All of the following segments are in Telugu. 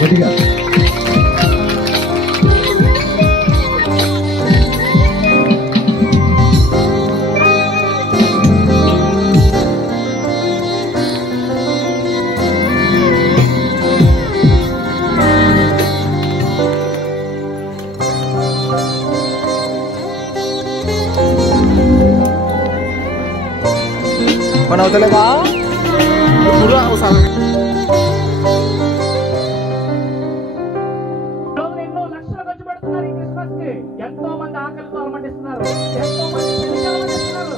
గట్టిగా Mana hotel ba? Pura usaha. ఎన్నో లక్షలు ఖర్చు పెడుతున్నారు ఈ క్రిస్మస్ కి. ఎంతో మంది ఆకలితో అలమటిస్తున్నారు, ఎంతో మంది పెళ్లికి అలమటిస్తున్నారు.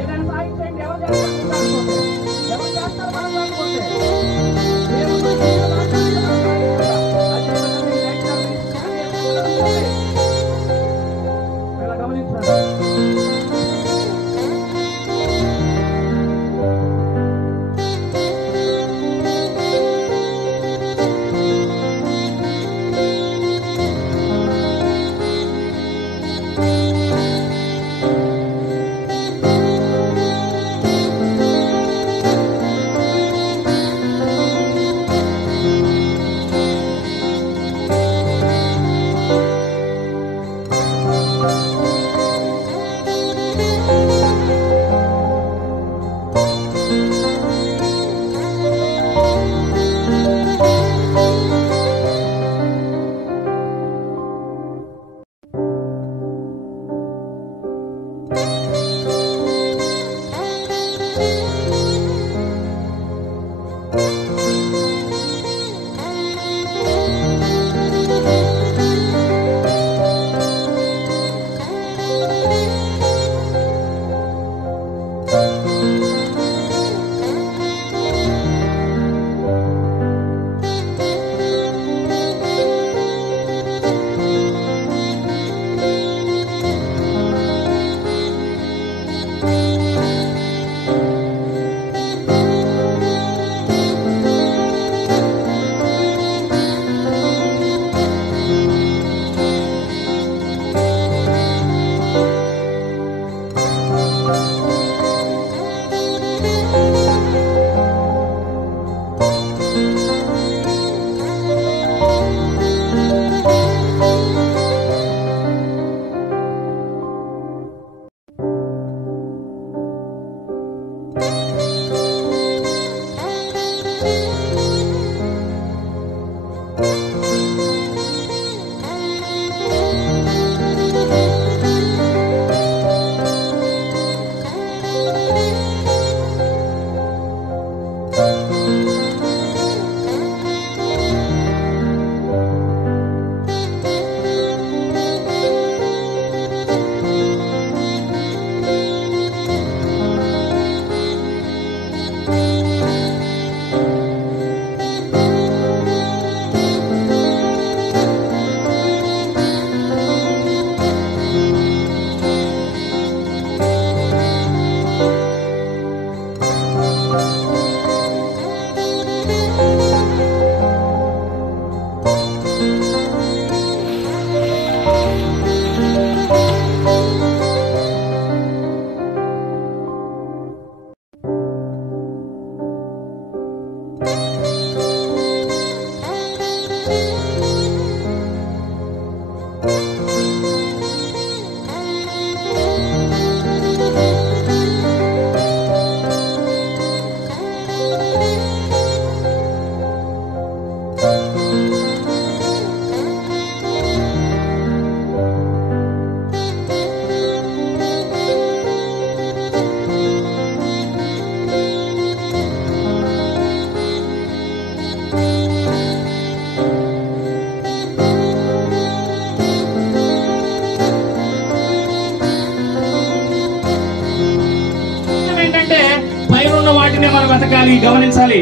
ఏదైనా సాయం చేయండి. ఎవరు చేస్తారు? ఎవరు చేస్తారు? మనం కాకపోతే ఇలా గమనించారు. మనం వెతకాలి, గమనించాలి.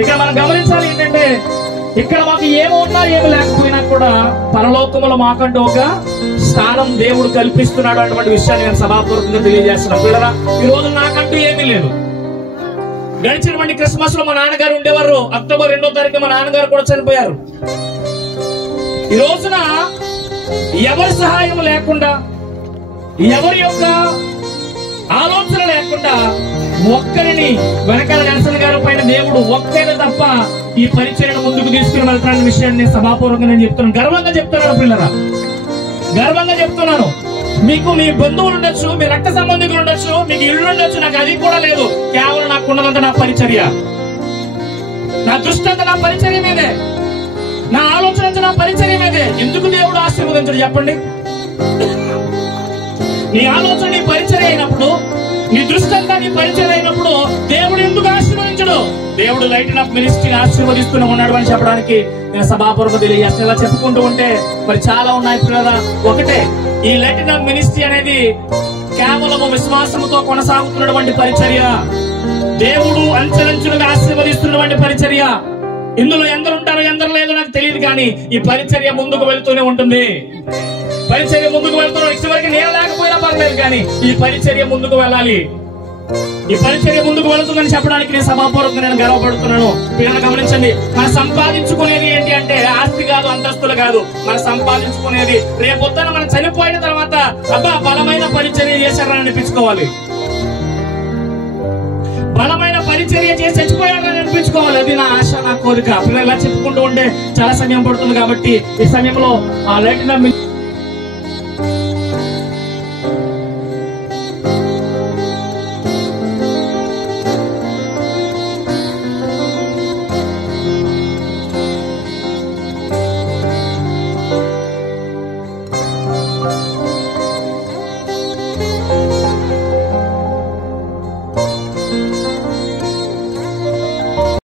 ఇక్కడ మనం గమనించాలి ఏంటంటే, ఇక్కడ మాకు ఏమి ఉన్నా ఏమి లేకపోయినా కూడా పరలోకములో మాకంటూ ఒక స్థానం దేవుడు కల్పిస్తున్నాడు అటువంటి విషయాన్ని నేను సభాపూర్వకంగా తెలియజేస్తున్నాను. పిల్లరా, ఈ రోజు నాకంటూ ఏమీ లేదు. గడిచినటువంటి క్రిస్మస్ లో మా నాన్నగారు ఉండేవారు. అక్టోబర్ 2వ తారీఖు మా నాన్నగారు కూడా చనిపోయారు. ఈ రోజున ఎవరి సహాయం లేకుండా, ఎవరి యొక్క ఆలోచన లేకుండా ఒక్కరిని వెనకాల నెల్సన్ గారి పైన దేవుడు ఒక్కరిని తప్ప ఈ పరిచర్యను ముందుకు తీసుకుని వెళ్తానన్న విషయాన్ని సభాపూర్వకంగా నేను చెప్తున్నాను. గర్వంగా చెప్తున్నాను పిల్లరా, గర్వంగా చెప్తున్నాను. మీకు మీ బంధువులు ఉండొచ్చు, మీ రక్త సంబంధికులు ఉండొచ్చు, మీకు ఇల్లు ఉండొచ్చు, నాకు అది కూడా లేదు. కేవలం నాకు ఉన్నదంతా నా పరిచర్య, నా దృష్టి అంతా నా పరిచర్య మీదే, నా ఆలోచన అంతా నా పరిచర్య మీదే. ఎందుకు దేవుడు ఆశీర్వదించడు చెప్పండి? నీ ఆలోచన నీ పరిచర్య అయినప్పుడు, నీ దృష్టి అంతా నీ పరిచయం అయినప్పుడు దేవుడు ఎందుకు ఆశీర్వదించడు? దేవుడు లైట్ అప్ మినిస్ట్రీని ఆశీర్వదిస్తూనే ఉన్నాడు అని చెప్పడానికి నేను సభాపూర్వక తెలియజేస్తాను. ఇలా చెప్పుకుంటూ ఉంటే మరి చాలా ఉన్నాయి పిల్లరా. ఒకటే, ఈ లైట్ అప్ మినిస్ట్రీ అనేది కేవలము విశ్వాసముతో కొనసాగుతున్నటువంటి పరిచర్య, దేవుడు అంచెలంచులుగా ఆశీర్వదిస్తున్నటువంటి పరిచర్య. ఇందులో ఎందరు ఉంటారో ఎందరు లేదో నాకు తెలియదు, కానీ ఈ పరిచర్య ముందుకు వెళ్తూనే ఉంటుంది. పరిచర్య ముందుకు వెళ్తున్నాం. చివరికి నేను లేకపోయినా పర్లేదు, కానీ ఈ పరిచర్య ముందుకు వెళ్ళాలి. ఈ పరిచర్య ముందుకు వెళుతుందని చెప్పడానికి నేను సభాపూర్వకంగా నేను గర్వపడుతున్నాను. పిల్లలు గమనించండి, మనం సంపాదించుకునేది ఏంటి అంటే ఆస్తి కాదు, అంతస్తులు కాదు. మనం సంపాదించుకునేది రేపొద్దున మనం చనిపోయిన తర్వాత అబ్బా బలమైన పరిచర్య చేశారని అనిపించుకోవాలి, బలమైన పరిచర్య చేసి చచ్చిపోయాడని అనిపించుకోవాలి. అది నా ఆశ, నా కోరిక. పిల్లలు ఇలా చెప్పుకుంటూ ఉంటే చాలా సమయం పడుతుంది. కాబట్టి ఈ సమయంలో ఆ లైట్